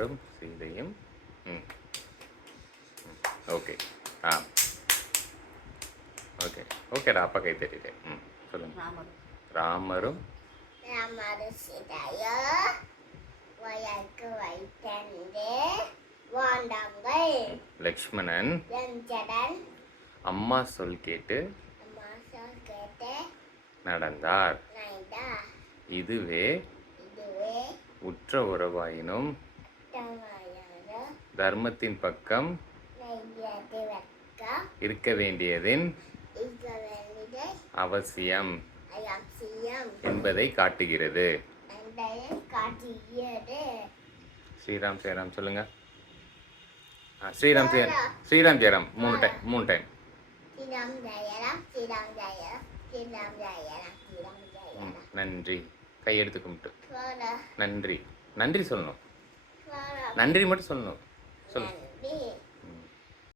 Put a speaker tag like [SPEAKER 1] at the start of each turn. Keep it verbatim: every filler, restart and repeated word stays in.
[SPEAKER 1] ராமரும் சீதையும். ம் ஓகே. ஆ ஓகே ஓகேடா, அப்பா கை தட்டிட்டேன். ம் சொல்லுங்க. ராமரும்
[SPEAKER 2] ராமரும் சீதையோ வயக்கு வைத்தந்து வாழ்ந்தாங்கள்.
[SPEAKER 1] லக்ஷ்மணன்
[SPEAKER 2] லஞ்சடன்
[SPEAKER 1] அம்மா சொல் கேட்டு
[SPEAKER 2] அம்மா சொல் கேட்டு
[SPEAKER 1] நடந்தார்.
[SPEAKER 2] நடந்தார்.
[SPEAKER 1] இதுவே
[SPEAKER 2] இதுவே
[SPEAKER 1] உற்ற உறவாயினும்
[SPEAKER 2] உத்தமமான
[SPEAKER 1] தர்மத்தின் பக்கம்
[SPEAKER 2] நைவேத்திய வர்க்கம்
[SPEAKER 1] இருக்க வேண்டியதின்
[SPEAKER 2] இருக்க வேண்டியது
[SPEAKER 1] அவசியம்
[SPEAKER 2] அவசியம்
[SPEAKER 1] என்பதை காட்டுகிறது.
[SPEAKER 2] என்பதையும் காட்டுகிறது.
[SPEAKER 1] ஸ்ரீராம் ஜெயராம் சொல்லுங்க. ஆ, ஸ்ரீராம் ஜெய ஸ்ரீராம் ஜெயராம் மூணு டைம் மூணு டைம்
[SPEAKER 2] ஸ்ரீராம் ஜெயராம் ஸ்ரீராம் ஜெயராம் ஸ்ரீராம் ஜெயராம் ஸ்ரீராம் ஜெயராம்.
[SPEAKER 1] நன்றி. கையெடுத்து கும்பிட்டு
[SPEAKER 2] போடா
[SPEAKER 1] நன்றி. நன்றி சொல்லணும்.
[SPEAKER 2] போடா
[SPEAKER 1] நன்றி மட்டும் சொல்லணும். சொல்லு.
[SPEAKER 2] நன்றி.